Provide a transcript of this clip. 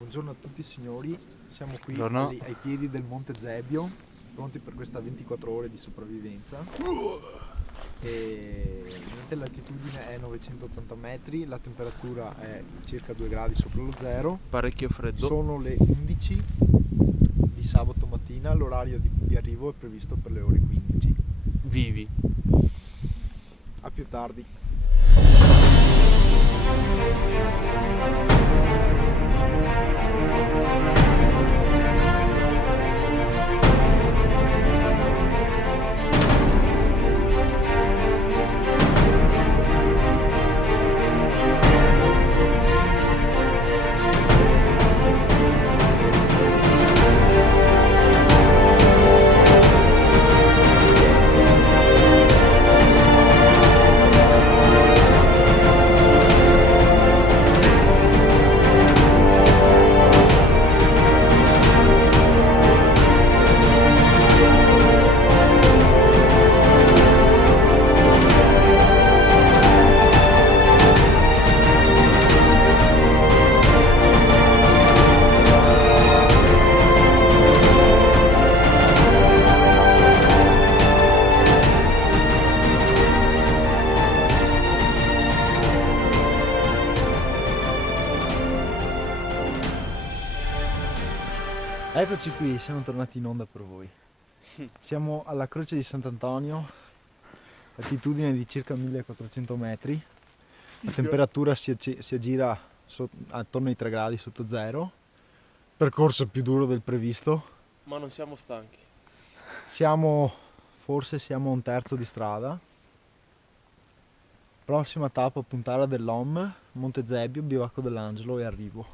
Buongiorno a tutti signori, siamo qui ai piedi del Monte Zebbio, pronti per questa 24 ore di sopravvivenza. E l'altitudine è 980 metri, la temperatura è circa 2 gradi sopra lo zero. Parecchio freddo. Sono le 11 di sabato mattina, l'orario di arrivo è previsto per le ore 15. Vivi. A più tardi. Eccoci qui, siamo tornati in onda per voi. Siamo alla Croce di Sant'Antonio, altitudine di circa 1400 metri, la temperatura si aggira attorno ai 3 gradi sotto zero, percorso più duro del previsto. Ma non siamo stanchi. Forse siamo a un terzo di strada. Prossima tappa Puntara dell'Om, Monte Zebbio, Bivacco dell'Angelo e arrivo.